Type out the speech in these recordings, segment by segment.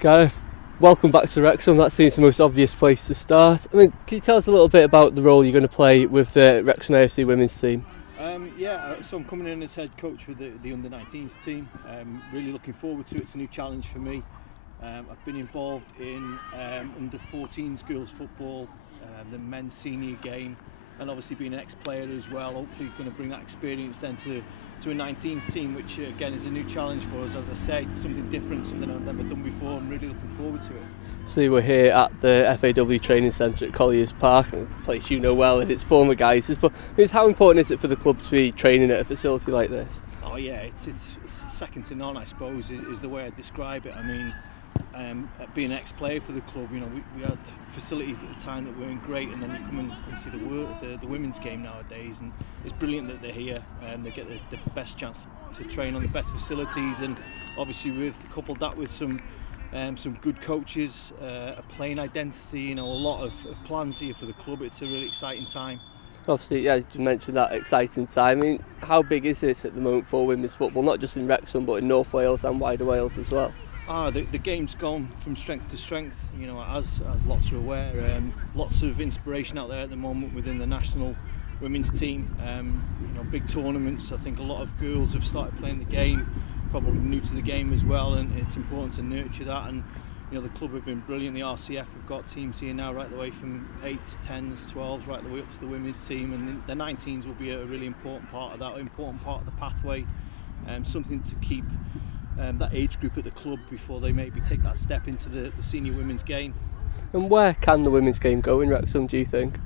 Gareth, welcome back to Wrexham. That seems the most obvious place to start. I mean, can you tell us a little bit about the role you're going to play with the Wrexham AFC women's team? So I'm coming in as head coach with the under-19s team. Really looking forward to it. It's a new challenge for me. I've been involved in under-14s girls football, the men's senior game, and obviously being an ex-player as well. Hopefully going to bring that experience then to a 19s team, which again is a new challenge for us. As I said, something different, something I've never done before. I'm really looking forward to it. So we're here at the FAW training centre at Colliers Park, a place you know well and its former guises. But how important is it for the club to be training at a facility like this? Oh yeah, it's second to none, I suppose, is the way I describe it. I mean, being an ex-player for the club, you know, we had facilities at the time that weren't great, and then you come and see the women's game nowadays, and it's brilliant that they're here and they get the best chance to train on the best facilities, and obviously with coupled that with some good coaches, a playing identity, you know, a lot of plans here for the club. It's a really exciting time. Obviously, yeah, you mentioned that exciting time. I mean, how big is this at the moment for women's football, not just in Wrexham but in North Wales and wider Wales as well? The game's gone from strength to strength, you know, as lots are aware. Lots of inspiration out there at the moment within the national women's team. You know, big tournaments. I think a lot of girls have started playing the game, probably new to the game as well, and it's important to nurture that. And you know, the club have been brilliant. The RCF have got teams here now, right the way from 8s, 10s, 12s, right the way up to the women's team, and the 19s will be a really important part of that, important part of the pathway, something to keep that age group at the club before they maybe take that step into the senior women's game. And where can the women's game go in Wrexham, do you think?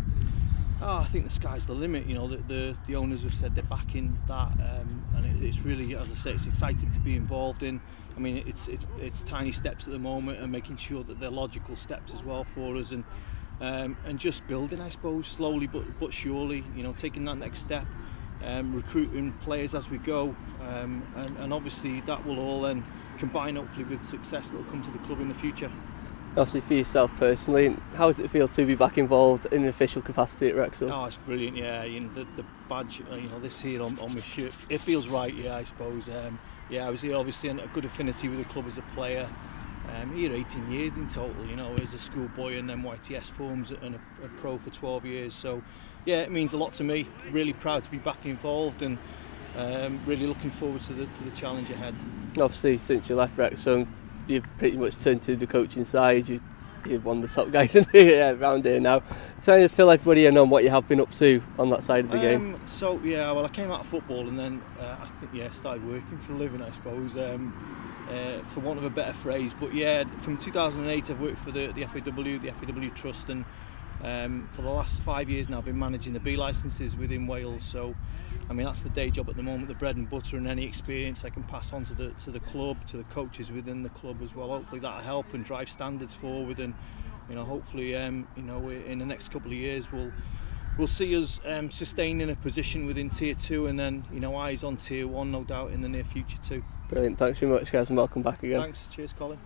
I think the sky's the limit. You know, the owners have said they're backing that, and it's really, as I say, it's exciting to be involved in. I mean, it's tiny steps at the moment, and making sure that they're logical steps as well for us, and just building, I suppose, slowly but surely. You know, taking that next step, recruiting players as we go, and obviously that will all then combine hopefully with success that will come to the club in the future. Obviously for yourself personally, how does it feel to be back involved in an official capacity at Wrexham? Oh, it's brilliant, yeah. You know, the badge, you know, this here on my shirt, it feels right, yeah, I suppose. Yeah, I was here obviously in a good affinity with the club as a player. Here 18 years in total, you know, as a schoolboy, and then YTS forms and a pro for 12 years. So yeah, it means a lot to me. Really proud to be back involved, and really looking forward to the challenge ahead. Obviously since you left Wrexham, you've pretty much turned to the coaching side. You're one of the top guys around here now. Trying to fill everybody in on what you have been up to on that side of the game. So yeah, well, I came out of football, and then I think, yeah, started working for a living, I suppose, for want of a better phrase. But yeah, from 2008 I've worked for the FAW Trust, and for the last 5 years now I've been managing the B licences within Wales. So I mean, that's the day job at the moment, the bread and butter, and any experience I can pass on to the club, to the coaches within the club as well. Hopefully that'll help and drive standards forward, and you know, hopefully you know, in the next couple of years we'll see us sustaining a position within Tier 2, and then, you know, eyes on Tier 1 no doubt in the near future too. Brilliant, thanks very much guys, and welcome back again. Thanks, cheers Colin.